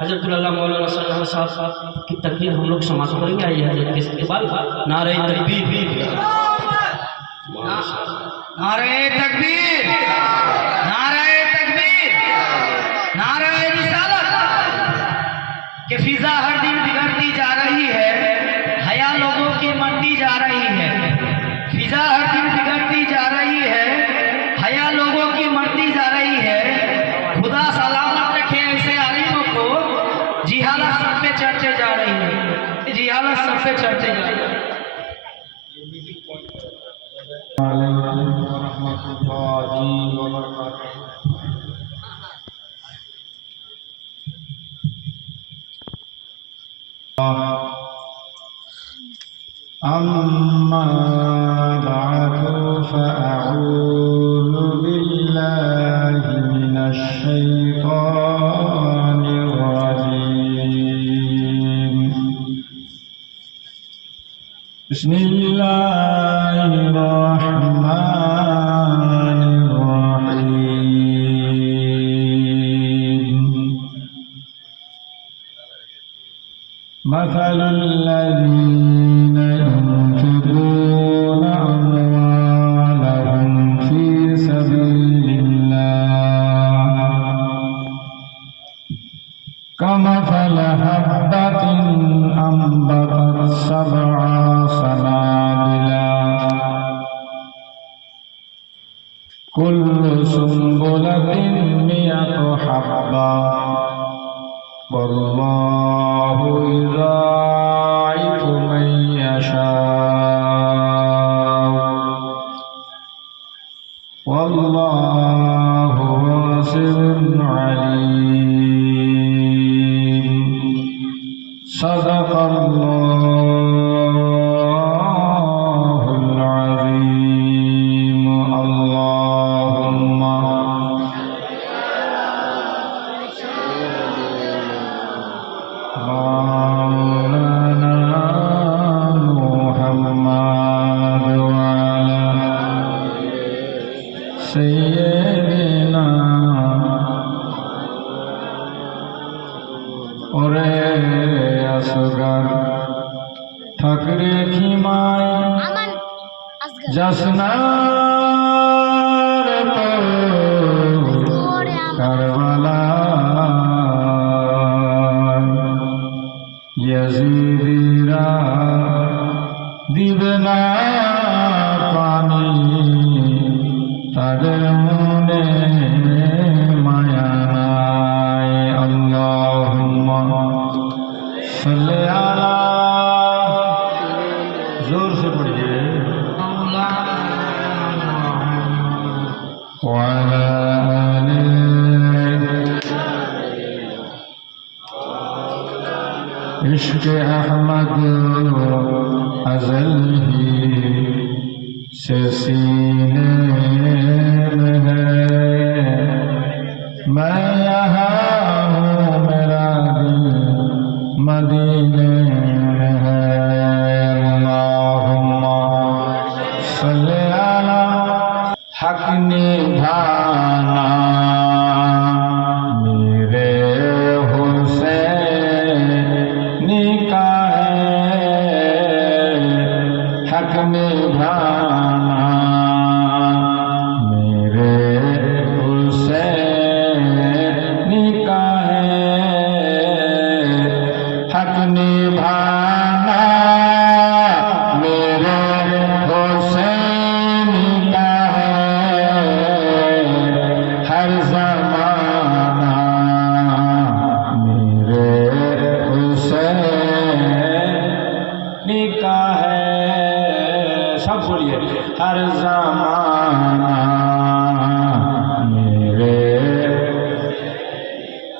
हज़रतुल्लाह मौलाना सल्लल्लाहु अलैहि वसल्लम की तकरीर हम लोग समाप्त करेंगे। आइए हज़रत के इस्तेक़बाल नारे तकबीर, नारे तकबीर, नारे तकबीर, नारे रिसालत। कि फिजा हर दिन बिगड़ती जा रही है, हया लोगों की मरती जा रही है। फिजा हर दिन बिगड़ती जा रही है, हया लोगों की मरती जा रही है। खुदा सलामत रखे ऐसे आलिमों को, जिहालत सब पे चढ़ते जा रही है, जिहालत सब पे चढ़ते जा रही है। अम्मा बअदु फ़अऊज़ु बिल्लाहि मिनश शैतानिर रजीम। बिस्मिल्लाहिर रहमानिर रहीम। मसलुल लज़ीना युनफ़िक़ूना अम्वालहुम फ़ी सबीलिल्लाह कमसलि हब्बतिन अम्बतत सबअ सनाबिला कुल्लु सुंबुलतिन मिअतु हब्बा वल्लाहु युज़ाइफ़ु मन यशाअ वल्लाहु वासिउन अलीम। सदक़ल्लाहुल अज़ीम। अल्लाहुम्मा मौलाना मुहम्मद व अला सय्यिदिना। ওরে আসগার থাকরে খিমায় জসনার কারবালা ইয়াজিদিরা দিবে না পানি তাদের মনে মায়া নাই। আল্লাহুম্মা सल्ले अला, जोर से पढ़िए, वाला आले। इश्क़ अहमद अज़ल ही से सीने में है, मैं यहाँ हूँ, मेरा दिल मदीने में है। अल्लाहुम्मा सल्ले अला। हक निभाना मेरे हुसैन का है, हक निभाना मेरे हुसैन का है, हक निभाना मेरे हुसैन सब बोलिए। हर ज़माना मेरे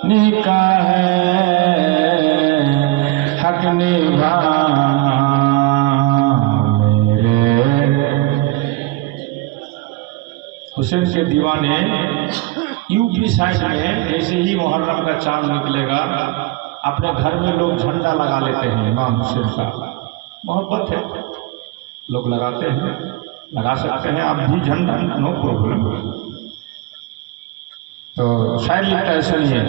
निकाह है, हक निभाना मेरे। हुसैन के दीवाने यूपी साइड में जैसे ही मुहर्रम का चांद निकलेगा अपने घर में लोग झंडा लगा लेते हैं इमाम हुसैन का। मोहब्बत है, लोग लगाते हैं, लगा सकते हैं आप भी झंडा, नो प्रॉब्लम। तो शायद लिखता है, सुनिए।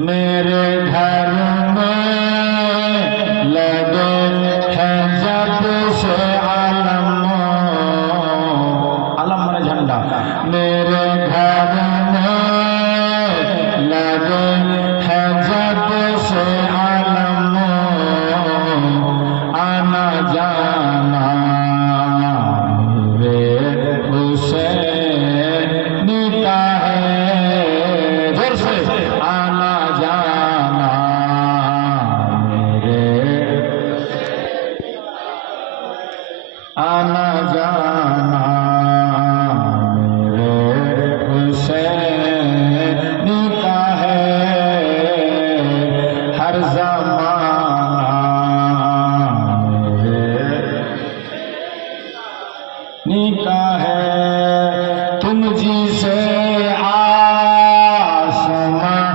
मेरे घर में लगे हैं जब से आलम, आलम माने झंडा। मेरे घर में लगे हैं जब से आलम, आना जाना मेरे हुसैन का है। जोर से आना जाना मेरे, आना जाना मेरे हुसैन का है, हर ज़माना मेरे निकाह है। तुम जिसे आसमां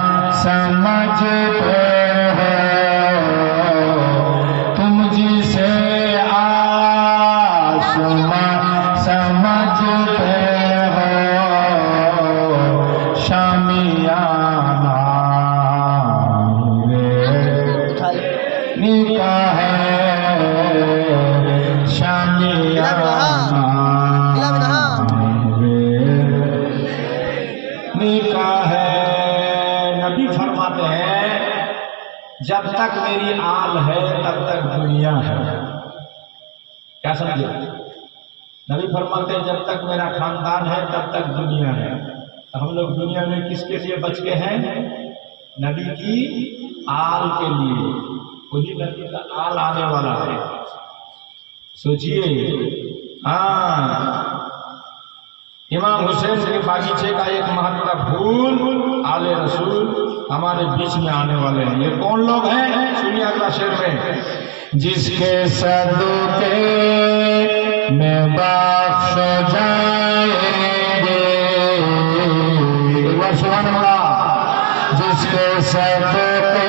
समझते हो, तुम जिसे आसमां समझते हो, शामियाना मेरे निकाह है, शामियाना निकाह है। नबी फरमाते हैं जब तक मेरी आल है तब तक दुनिया है। क्या समझे? नबी फरमाते हैं जब तक मेरा खानदान है तब तक दुनिया है। तो हम लोग दुनिया में किसके लिए बच के हैं? नबी की आल के लिए। वही नबी का आल आने वाला है, सोचिए। हाँ, इमाम हुसैन के बागीचे का एक महत्वपूर्ण आले रसूल हमारे बीच में आने वाले हैं। ये कौन लोग हैं? सुनिए अगला शेर में। जिसके सदके में बख्श जाएंगे, एक बार सुभान अल्लाह। जिसके सदके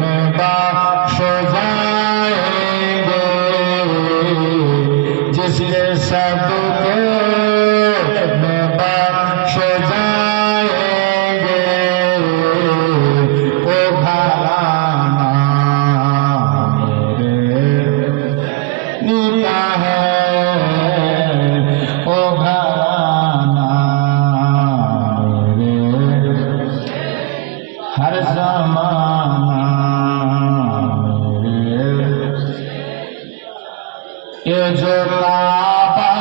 में बख्श जाएंगे, जिसके सदके में बख्श जाएंगे, ओ घराना मेरे निकाह है, ओ घराना मेरे, हर ज़माना मेरे। ये जो काबा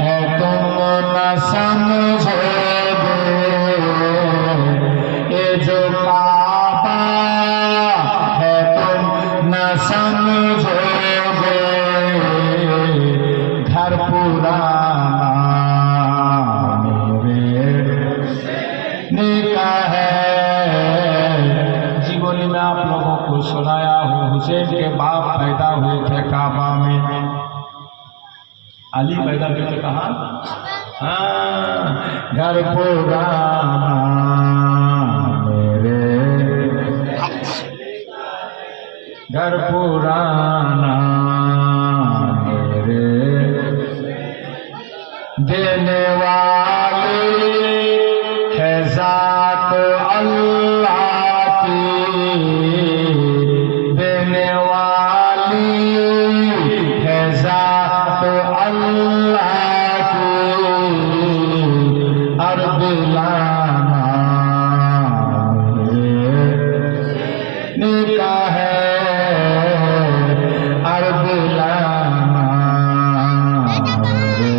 है तुम न समझोगे, ये जो काबा है तुम न समझोगे, घर पुराना मेरे निकाह है। जीवनी में आप लोगों को सुनाया हूँ, हुसैन के बाप पैदा हुए थे काबा में। अली पैदा हुए थे कहाँ? हाँ, घर पुराना मेरे, घर पुराना मेरे। देने वाली है ज़ात अल्लाह की, देने वाली है ज़ात अल्लाह की, अरबिलाना मेरे निकाह है, अरबिलाना मेरे।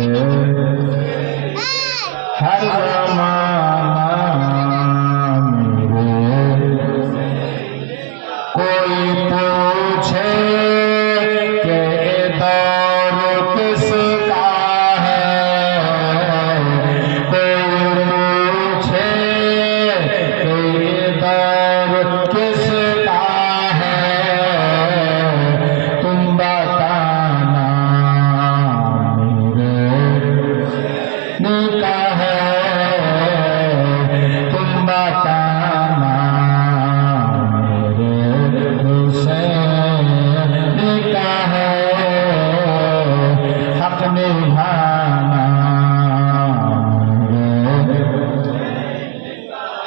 निभाना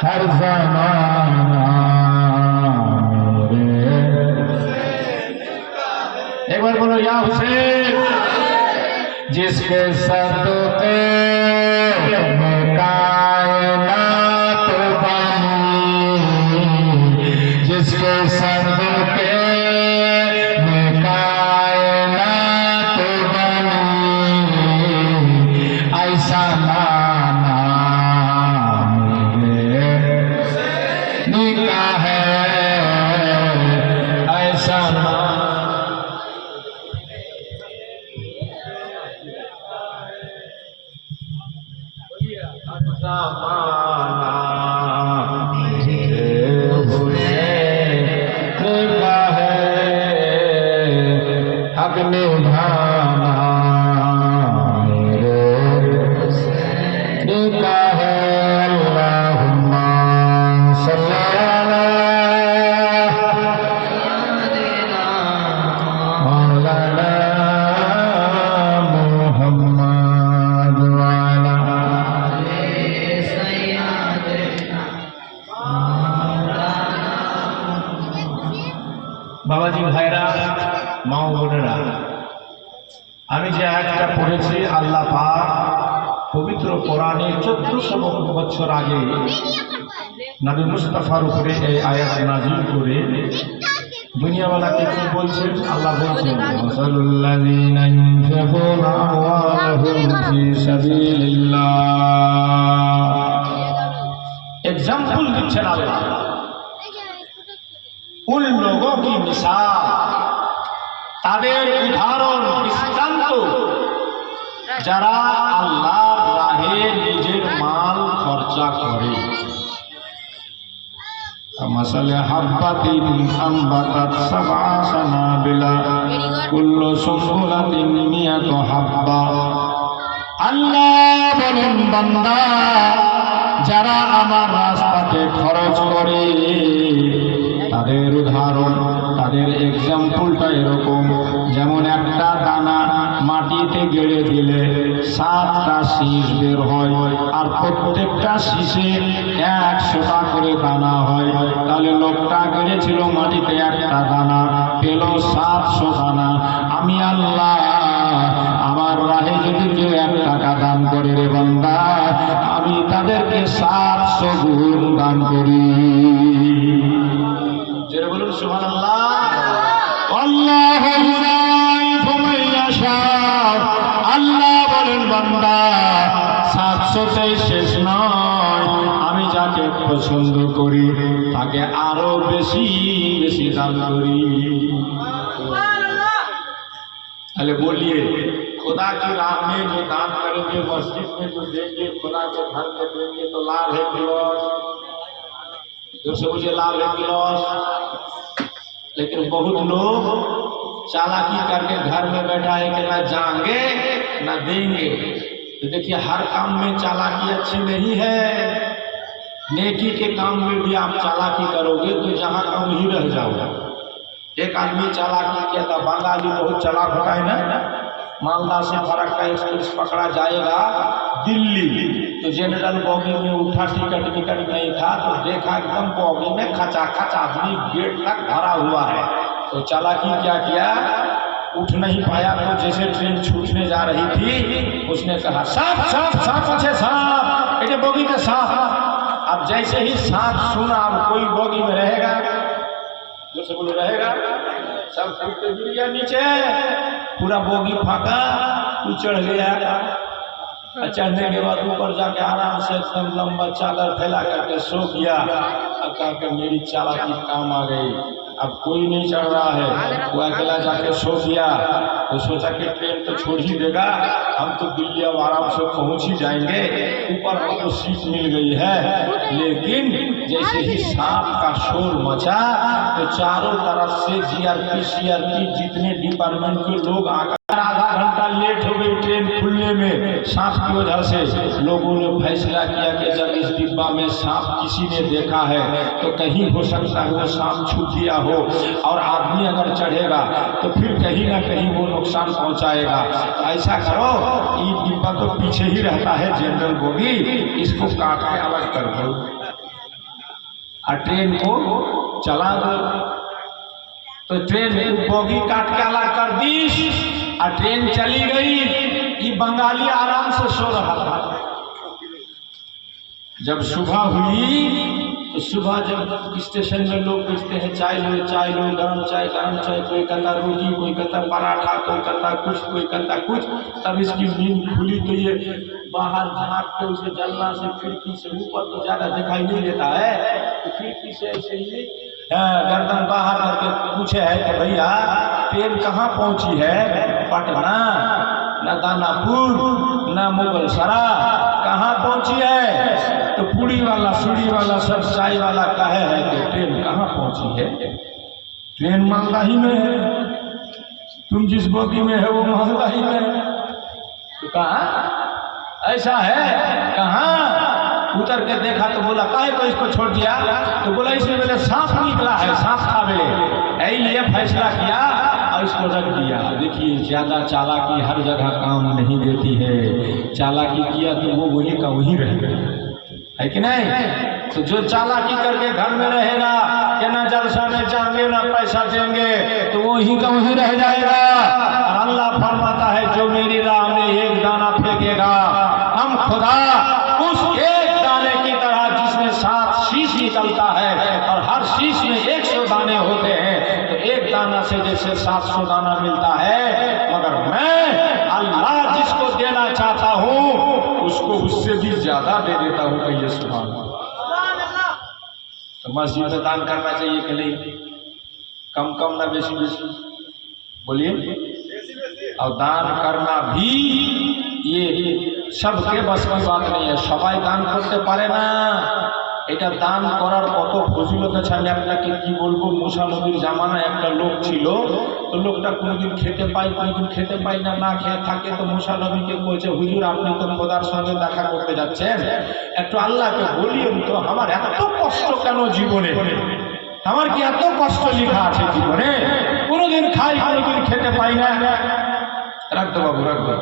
हर जमाना एक बार बोलो या हुसैन। जिसके सदके में कायनात बनी, जिसके सदके में कायनात बनी, ऐसा नाना मेरे निगाह है, ऐसा বাবাজি ভাইরা মা বোনেরা, আমি যে আয়াতটা পড়েছি আল্লাহ পাক পবিত্র কোরআনে 1400 বছর আগে নবী মুস্তাফার উপরে এই আয়াত নাযিল করে দুনিয়াওয়ালাকে কি বলছেন? আল্লাহ বলছেন মাসালুল্লাযীনা ইউনফিকুনা আমওয়ালাহুম ফি সাবিলিল্লাহ। एग्जाम्पल দিচ্ছেন আল্লাহ उन लोगों की मिसाल, তাদের উদাহরণ দৃষ্টান্ত যারা আল্লাহর রাহে নিজের মাল খরচা করে। মাসালে হাব্বাতিন আম্বাতাত সাবআ সানাবিলা কুল্লু সুনবুলাতিন মিয়াতু হাব্বা। আল্লাহ বলেন বান্দা যারা আমার রাস্তাতে খরচ করে তাদের উদাহরণ, তাদের এক্সাম্পলটা এরকম যেমন একটা দানা মাটিতে গেড়ে দিলে 7টা শীষ বের হয়, আর প্রত্যেকটা শীষে 100টা করে দানা হয়। তাহলে লোকটা গেড়েছিল মাটিতে একটা দানা, পেল 700 দানা। আমি আল্লাহ আমার রাহে যদি কেউ 1 টাকা দান করে রে বান্দা, আমি তাদেরকে 700 গুণ দান করি। জোরে বলুন সুবহানাল্লাহ। আল্লাহু ইউযাইফু মান ইয়াশা। আল্লাহ বলেন বান্দা 700তেই শেষ নয়, আমি যাকে পছন্দ করি তাকে আরো বেশি বেশি দান করি। তাহলে বলিए खुदा की राह में जो दान करेंगे, मस्जिद में जो देंगे, खुदा के घर में देंगे तो लाभ है कि लॉस? जो से मुझे लाभ है कि लॉस? लेकिन बहुत लोग चालाकी करके घर में बैठा है कि ना जाएंगे ना देंगे। तो देखिए हर काम में चालाकी अच्छी नहीं है। नेकी के काम में भी आप चालाकी करोगे तो जहाँ का वहीं रह जाओगे। एक आदमी चालाकी किया था, बंगाली बहुत चालाक होता है ना, मालदा से फरक्का एक्सप्रेस पकड़ा जाएगा दिल्ली, तो जनरल बॉगी में उठा, टिकट नहीं था, तो देखा एकदम बॉगी में खचाखच आदमी गेट तक भरा हुआ है। तो चालाकी क्या किया, उठ नहीं पाया, तो जैसे ट्रेन छूटने जा रही थी उसने कहा साफ साफ साफ अच्छे साफ, ये बॉगी में साफ। अब जैसे ही साफ सुना, अब कोई बॉगी में रहेगा? जो से बोले रहेगा, सब फूटते गिर गया नीचे, पूरा बोगी फाका, तू चढ़ गया। चढ़ने के बाद ऊपर जाके आराम से एकदम लंबा चादर फैला करके सो गया। अब कहा कि मेरी चालाकी काम आ गई, अब कोई नहीं चढ़ रहा है, वो अकेला जाके सो गया। तो सोचा कि ट्रेन तो छोड़ ही देगा, हम तो दिल्ली अब आराम से पहुंच ही जाएंगे, ऊपर तो सीट मिल गई है। लेकिन जैसे ही सांप का शोर मचा तो चारों तरफ से जीआरपी जितने डिपार्टमेंट के लोग आकर आधा घंटा लेट हो गई ट्रेन खुलने में, सांप की वजह से लोगों ने फैसला किया कि जब इस डिब्बा में सांप किसी ने देखा है तो कहीं हो सकता है वो सांप छुप गया हो और आदमी अगर चढ़ेगा तो फिर कहीं ना कहीं वो नुकसान पहुंचाएगा। तो ऐसा करो, ये डिब्बा तो पीछे ही रहता है जनरल बोगी, इसको काट के अलग कर दो और ट्रेन को चला दो। तो ट्रेन बोगी काट के अलग कर दी और ट्रेन चली गई। ये बंगाली आराम से सो रहा था। जब सुबह हुई तो सुबह जब स्टेशन में लोग पूछते हैं चाय लो, गरम चाय, कोई कहता रोटी, कोई कहता पराठा, कोई कहता कुछ, कोई कहता कुछ। तब इसकी नींद खुली तो ये बाहर झाँक के उसे जलना से खिड़की से ऊपर तो ज्यादा दिखाई नहीं देता है, तो खिड़की से ऐसे ही गर्दन बाहर करके पूछे है कि भैया ट्रेन कहाँ पहुंची है? पटना, न दानापुर, न मुगल सरा, कहाँ पहुंची है? तो पूड़ी वाला, सूड़ी वाला, सब चाय वाला कहे है कि ट्रेन कहाँ पहुंची है? ट्रेन मालदा ही में है, तुम जिस बोगी में है वो मालदा ही में है। तो कहाँ ऐसा है? कहाँ? उतर के देखा तो बोला काहे को इसको छोड़ दिया? तो बोला इसमें मेरे सांप निकला है, सांप खावे, यही लिए फैसला किया और इसको रख दिया। देखिए ज्यादा चालाकी हर जगह काम नहीं देती है। चालाकी किया तो वो वही का वही रहेगा, है कि नहीं? तो जो चालाकी करके घर में रहेगा कि ना जलसा में जाएंगे ना पैसा देंगे, तो वही का वही रह जाएगा। अल्लाह फरमाता है जो मेरी राह में एक दाना फेंकेगा, हम खुदा उस एक दाने की तरह जिसमें 7 शीश निकलता है और हर शीश में 100 दाने होते हैं, तो एक दाना से जैसे 700 दाना मिलता है, मगर मैं अल्लाह जिसको देना चाहता हूँ उसको उससे भी ज्यादा दे देता हूँ। कहिए सुभान अल्लाह। तो मस्जिद में दान करना चाहिए कि नहीं? कम कम ना बेसी बेसी, बोलिए। और दान करना भी ये सबके बस की बात नहीं है, सबाई दान करते पारे ना। এটা দান করার কত ফজিলত আছে আমি আপনাকে কি বলবো। মুসা নবীর জামানায় একটা লোক ছিল, তো লোকটা কোনোদিন খেতে পায়, কোনোদিন খেতে পায় না, না খেয়ে থাকে। তো মুসা নবীকে বলছে হুজুর আপনি তো খোদার সঙ্গে দেখা করতে যাচ্ছেন, একটু আল্লাহকে বলিয়েন তো আমার এত কষ্ট কেন জীবনে, আমার কি এত কষ্ট লেখা আছে জীবনে, কোনোদিন খাই কোনোদিন খেতে পাই না। রাখতো বাবু রাখতো।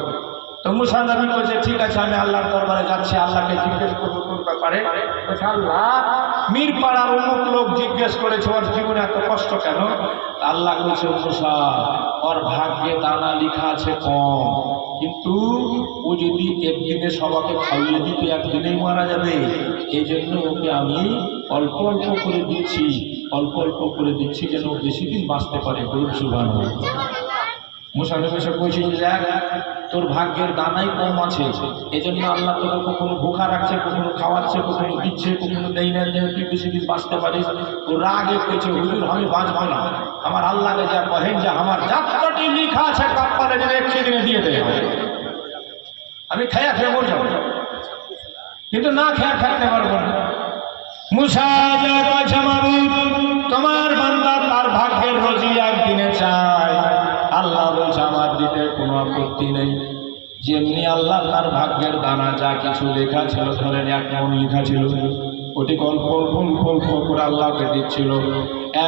তো মুসা নবী বলছে ঠিক আছে আমি আল্লাহর দরবারে যাচ্ছি, আল্লাহকে জিজ্ঞেস করবো তোর ব্যাপারে। আল্লাহ মিরপাড়ার অমুক লোক জিজ্ঞেস করেছে ওর জীবনে এত কষ্ট কেন? আল্লাহ বলছে মুসা ওর ভাগ্যে দানা লেখা আছে কম, কিন্তু ও যদি একদিনে সবাইকে খাইয়ে দিতে একদিনেই মারা যাবে, এই জন্য ওকে আমি অল্প অল্প করে দিচ্ছি, অল্প অল্প করে দিচ্ছি যেন বেশি দিন বাঁচতে পারে। বলুন সুবহানাল্লাহ। মুসা নবী এসে বলছে দেখ তোর ভাগ্যের দানাই কম আছে, এই জন্য আল্লাহ তোকে কখনো ভুখা রাখছে, কখনো খাওয়াচ্ছে, কখনো দিচ্ছে, কখনো দেয় না, যেন তুই বেশি দিন বাঁচতে পারিস। তো রাগে পেয়েছে হুজুর আমি বাঁচবো না, আমার আল্লাহকে যা কহেন যে আমার যাত্রাটি লিখা আছে কপালে যেন 100 দিনে দিয়ে দেয়, আমি খেয়ে খেয়ে মরে যাবো, কিন্তু না খেয়ে থাকতে পারবো না। মুসা যা কইছে মাবুদ তোমার বান্দা তার ভাগ্যের রোজি একদিনে চায়, আল্লাহ বলছে আমার দিতে কোনো আপত্তি নেই। যেমনি আল্লাহ তার ভাগ্যের দানা যা কিছু লেখা ছিল, ধরেন 1 মণ লেখা ছিল, ওটি অল্প অল্প অল্প করে আল্লাহকে দিচ্ছিল।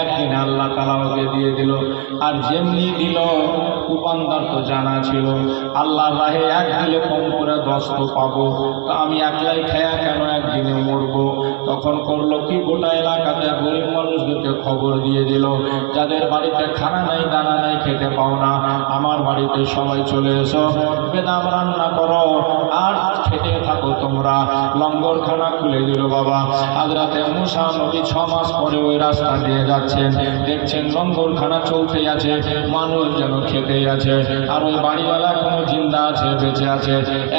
একদিন আল্লাহ তাআলা ওকে দিয়ে দিল, আর যেমনি দিল উপান্দার তো জানা ছিল আল্লাহ রাহে এক দিলে কম করে 10 তো পাবো, তো আমি একলাই খেয়া কেন একদিনে মরবো। তখন করলো কি গোটা এলাকাতে গরিব মানুষদেরকে খবর দিয়ে দিল যাদের বাড়িতে খানা নাই দানা নাই খেতে পাও না, আমার বাড়িতে সবাই চলে এসো, বেদাম রান্না করো আর খেতে থাকো তোমরা। লঙ্গরখানা খুলে দিল বাবা। হযরতে মুসা নবী 6 মাস পরে ওই রাস্তা দিয়ে যাচ্ছেন, দেখছেন লঙ্গরখানা চলতে আছে, মানুষ যেন খেতে আছে, আর ওই বাড়িওয়ালা কোনো জিন্দা আছে, বেঁচে আছে।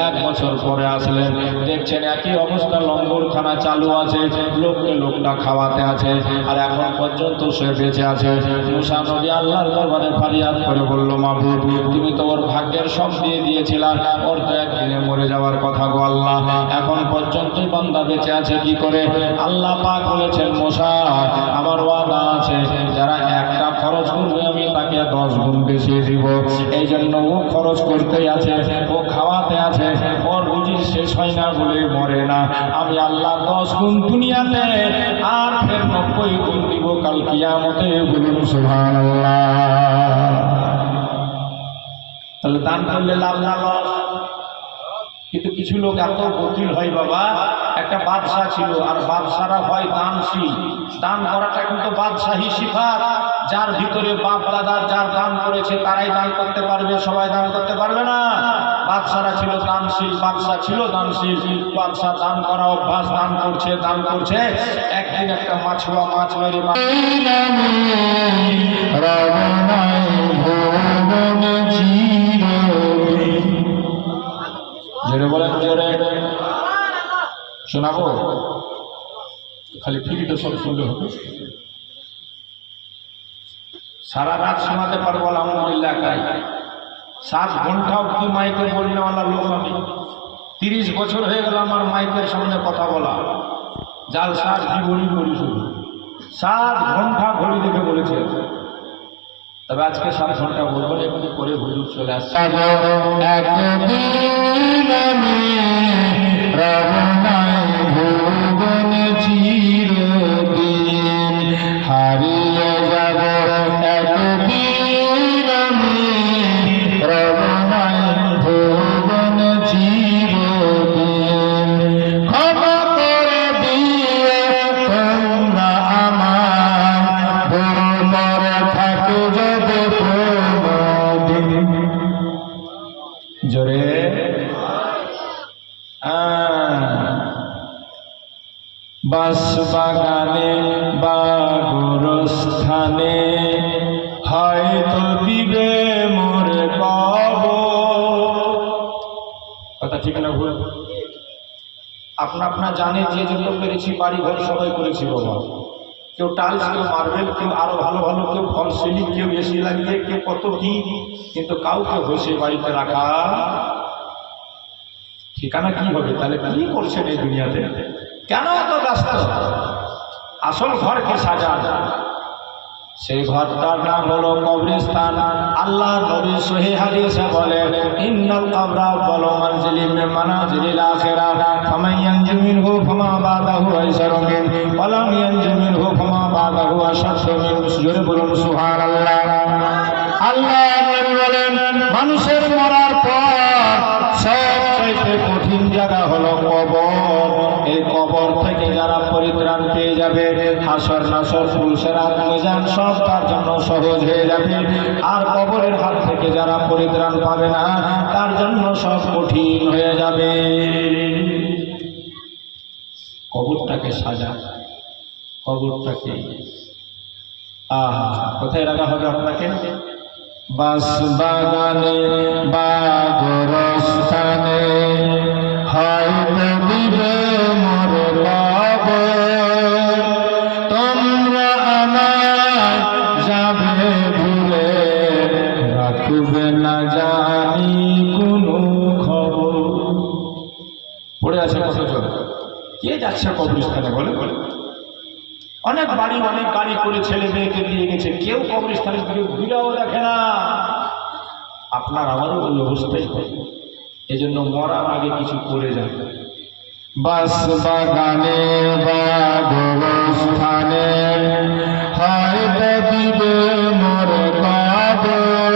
1 বছর পরে আসলেন, দেখছেন একই অবস্থা, লঙ্গরখানা চালু আছে, লোককে লোকটা খাওয়াতে আছে, আর এখন পর্যন্ত সে বেঁচে আছে। মুসা নবী আল্লাহর দরবারে ফরিয়াদ করে বলল মাবুদ তুমি তো ওর ভাগ্যের সব দিয়ে দিয়েছিলা, ওর তো একদিনে মরে যাওয়ার কথা গো আল্লাহ, এখন পর্যন্তই বান্দা বেঁচে আছে কি করে? আল্লাহ পাক বলেছেন মুসা আমার ওয়াদা আছে যারা একটা খরচ করবে আমি তাকে 10 10 গুণ বেশি দিব। এই জন্য ও খরচ করতে আছে, ও খাওয়াতে আছে, ওর রুজি শেষ হয় না বলে মরে না। আমি আল্লাহ 10 গুণ দুনিয়াতে আর ফের 90 গুণ দিব কাল কিয়ামতে। বলুন সুবহানাল্লাহ। তাহলে দান করলে লাভ না লস? কিন্তু কিছু লোক এত বকিল হয় বাবা। একটা বাদশাহ ছিল, আর বাদশারা হয় দানশীল। দান করাটা কিন্তু বাদশাহী সিফাত। যার ভিতরে বাপ দাদার যার দান করেছে তারাই দান করতে পারবে, সবাই দান করতে পারবে না। বাদশারা ছিল দানশীল, বাদশাহ ছিল দানশীল। বাদশাহ দান করা অভ্যাস, দান করছে দান করছে। একদিন একটা মাছুয়া মাছ মেরে জোরে বলেন, জোরে শোনাবো? খালি ফিরিতে সব শুনলে হবে? সারা রাত শোনাতে পারবো আলহামদুলিল্লাহ। তাই 7 ঘন্টা অব্দি মাইকে বলনেওয়ালা লোক আমি। 30 বছর হয়ে গেল আমার মাইকের সামনে কথা বলা। জালসার জীবনী করি শুধু 7 ঘন্টা ঘড়ি দেখে বলেছে। তবে আজকে 7 ঘন্টা বলবো না, একটু পরে হুজুর চলে আসছে। হারিয়ে যাব একদিন আমি, রবনায় ভুবন চিরদিন। ক্ষমা করে দিয়ে তোমরা আমার, দূর করে থাকো যদি কোনদিন। জোরে বাস বাগানে বা গোরস্থানে হয়তো দিবে মোর কবর। কথা ঠিক না ভুল? আপনা জানে যে যত পেরেছি বাড়ি ঘর সবাই করেছি বাবা। কেউ টাইলস, কেউ মার্বেল, কেউ আরো ভালো ভালো, কেউ ফল সিলিং, কেউ এসি লাগিয়ে, কেউ কত কি। কিন্তু কাউকে বসে বাড়িতে রাখা ঠিকানা কি হবে? তাহলে কি করছেন এই দুনিয়াতে? কেন এত ব্যস্ত? আসল ঘরকে সাজান। সেই ঘরটার নাম হলো কবরস্থান। আল্লাহ নবী সহিহ হাদিসে বলেন, ইন্নাল কবরা আউয়ালু মানজিলিন মিন মানাজিলিল আখিরাহ, ফামান ইয়ানজু মিনহু ফামা বাদাহু আইসারু মিন, ওয়া লাম ইয়ানজু মিনহু ফামা বাদাহু আশাদ্দু মিন। জোরে বলুন সুবহানাল্লাহ। আল্লাহ নবী বলেন, মানুষের মরার পর সবচেয়ে কঠিন জায়গা হলো কবর। এই কবর থেকে যারা পরিত্রাণ পেয়ে যাবে, হাসর নাসর পুলসেরাত মিজান সব তার জন্য সহজ হয়ে যাবে। আর কবরের হাত থেকে যারা পরিত্রাণ পাবে না, তার জন্য সব কঠিন হয়ে যাবে। কবরটাকে সাজা, কবরটাকে কোথায় রাখা হবে আপনাকে? বাস বাগানে বা গোরস্থানে হয়তো দিবে মোর কবর। তোমরা আমায় যাবে ভুলে, রাখবে না জানি কোনো খবর। পড়ে আছে কত জন? কে যাচ্ছে কবরস্থানে বলে? অনেক বাড়ি অনেক গাড়ি করে ছেলে মেয়েকে দিয়ে গেছে, কেউ কবরস্থানের দিকে ঘুরেও দেখে না। আপনার আমারও ওই অবস্থাই হয়। এই জন্য মরার আগে কিছু করে যান। বাস বাগানে বা গোরস্থানে হয়তো দিবে মোর কবর।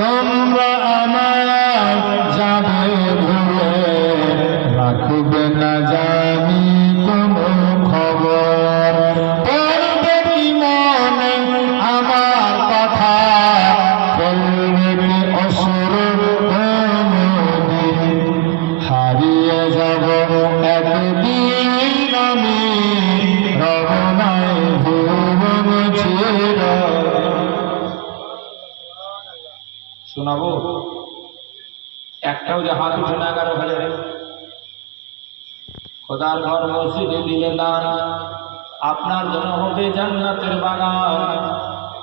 তোমরা আমায় যাবে ভুলে, রাখবে না জানি কোনো খবর। পড়বে কি মনে আমার কথা, বলবে কি অসুর কোনদিন। হারিয়ে যাব একদিন আমি, রবনায় ভুবন চির। শোনাবো? একটাও যে হাত উঠে না 11,000। খোদার ঘর মসজিদে দিলে দান, আপনার জন্য হবে জান্নাতের বাগান।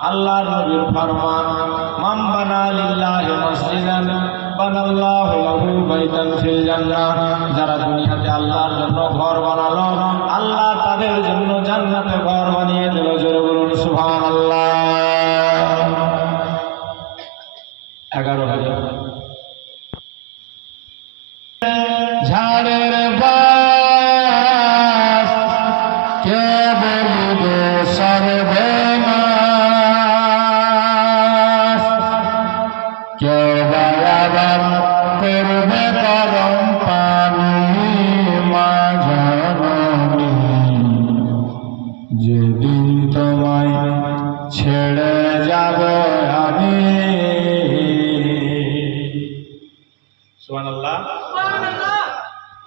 আল্লাহর নবীর ফরমান, মান বানা লিল্লাহি মসজিদান বানাল্লাহু লাহু বাইতান ফিল জান্নাহ। যারা দুনিয়াতে আল্লাহর জন্য ঘর বানালো, আল্লাহ তাদের জন্য জান্নাতে ঘর বানিয়ে দিল। জোরে বলুন সুবহানাল্লাহ। ঝাড়ের বাস কে বলিবে সর্বনাশ, কেউ বা আবার করবে গরম পানি মা জননী, যেদিন তোমায় ছেড়ে যাব আমি। सुभान अल्लाह।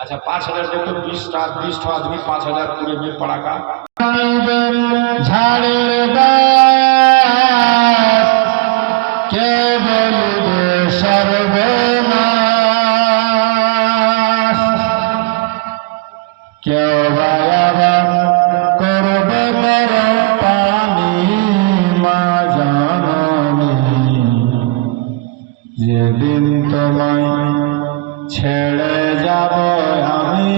अच्छा 5000 देखो 20 आदमी 5000 पूरे में पड़ा का झाड़ेर गाछ के बलिबे सर्वनाश, केउ बा आबार करबे गरम पानी मा जननी, যেদিন তোমায় ছেড়ে যাব আমি,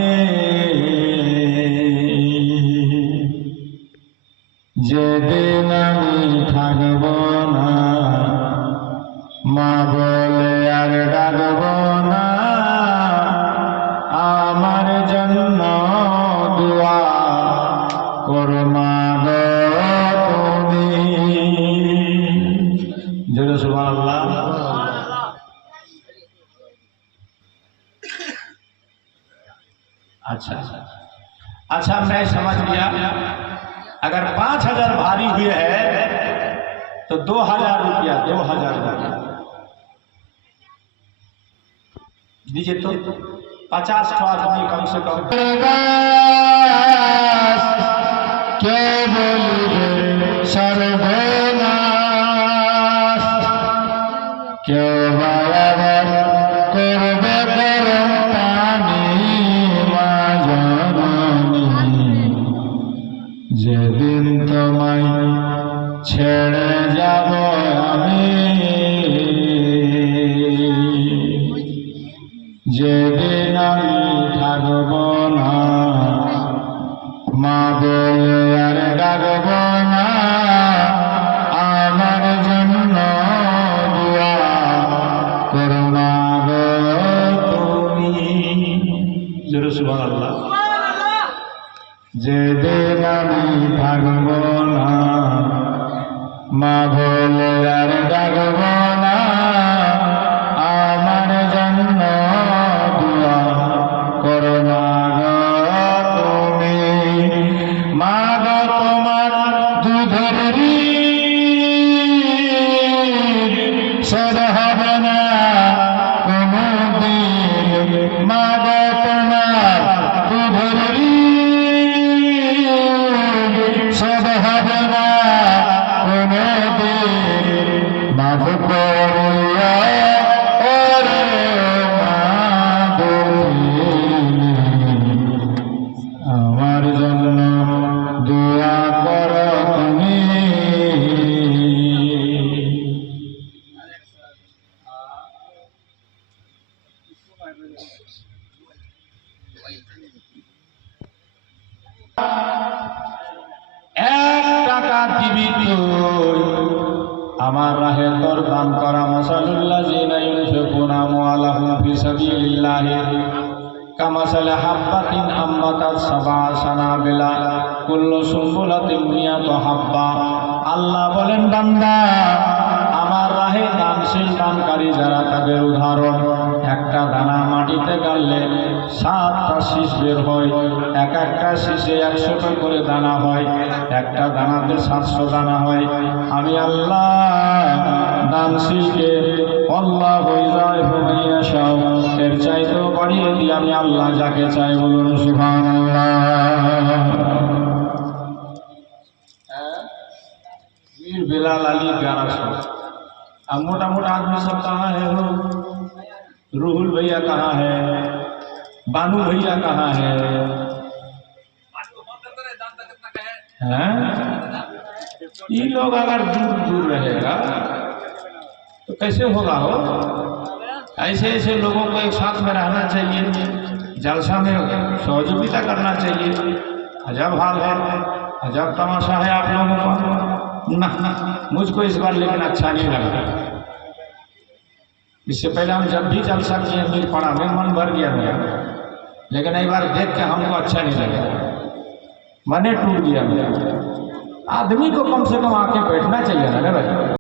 যেদিন আমি থাকব না মা বলে আর ডাকব না, আমার জন্য দোয়া করো মা গো তুমি। জোরে সুবহানাল্লাহ। अच्छा अच्छा मैं समझ गया। अगर 5000 भारी हुए है तो 2000 रुपया 2000 रुपया दीजिए तो 50 आदमी कम से कम के बोलिबे सर्वनाश, केउ बा आबार करबे गरम पानी মা জননী, যেদিন তোমায় ছেড়ে যাব আমি, যেদিন আমি থাকব না মা বলে আর ডাকব না, আমার জন্য দোয়া করো মা গো তুমি। জোরে সুবহানাল্লাহ। যেদিন আমি থাকব না মা বলে আর ডাকব না, আমার জন্য দোয়া করো মা গো তুমি। মা গো তোমার দুধের ঋণ শোধ হবে না কোনদিন, মা গো তোমার দুধের ঋণ শোধ হবে না কোনদিন, মাফ করিয়া ওরে মা তুমি, আমার জন্য দোয়া করো তুমি। এক টাকা দিবি তুই আমার রাহে তোর দান করা, মাসালুল্লাযিনা ইউনফিকুনা আমওয়ালাহুম ফি সাবিলিল্লাহি কামাসালি হাব্বাতিন আম্বাতাত সাবআ সানাবিলা কুল্লু সুম্বুলাতিন মিয়াতু হাব্বা। আল্লাহ বলেন বান্দা আমার রাহে দানশীল দানকারী যারা তাদের উদাহরণ একটা দানা মাটিতে গাড়লে 7টা শীষ বের হয়, এক একটা শীষে 100টা করে দানা হয়, একটা দানাতে 700 দানা হয়। আমি আল্লাহ দানশীলকে আল্লাহ এর চাইতেও বাড়িয়ে দিই আমি আল্লাহ যাকে চাই। বলুন সুবহানাল্লাহ। मीर बिलाल अली 1100। अब मोटा मोटा आदमी सब कहाँ है हो? रूहुल भैया कहाँ है? बानू भैया कहाँ है? हैं? ये लोग अगर दूर दूर रहेगा तो कैसे होगा हो? ऐसे ऐसे लोगों को एक साथ में रहना चाहिए, जलसा में सहयोगिता करना चाहिए। अजब हाल है, अजब तमाशा है आप लोगों का। ना मुझको इस बार लेकिन अच्छा नहीं लगा। इससे पहले हम जब भी जलसा किए मीर पड़ा में मन भर गया मेरा, लेकिन एक बार देख के हमको अच्छा नहीं लगा, मने टूट गया मेरा। आदमी को कम से कम आके बैठना चाहिए ना भाई।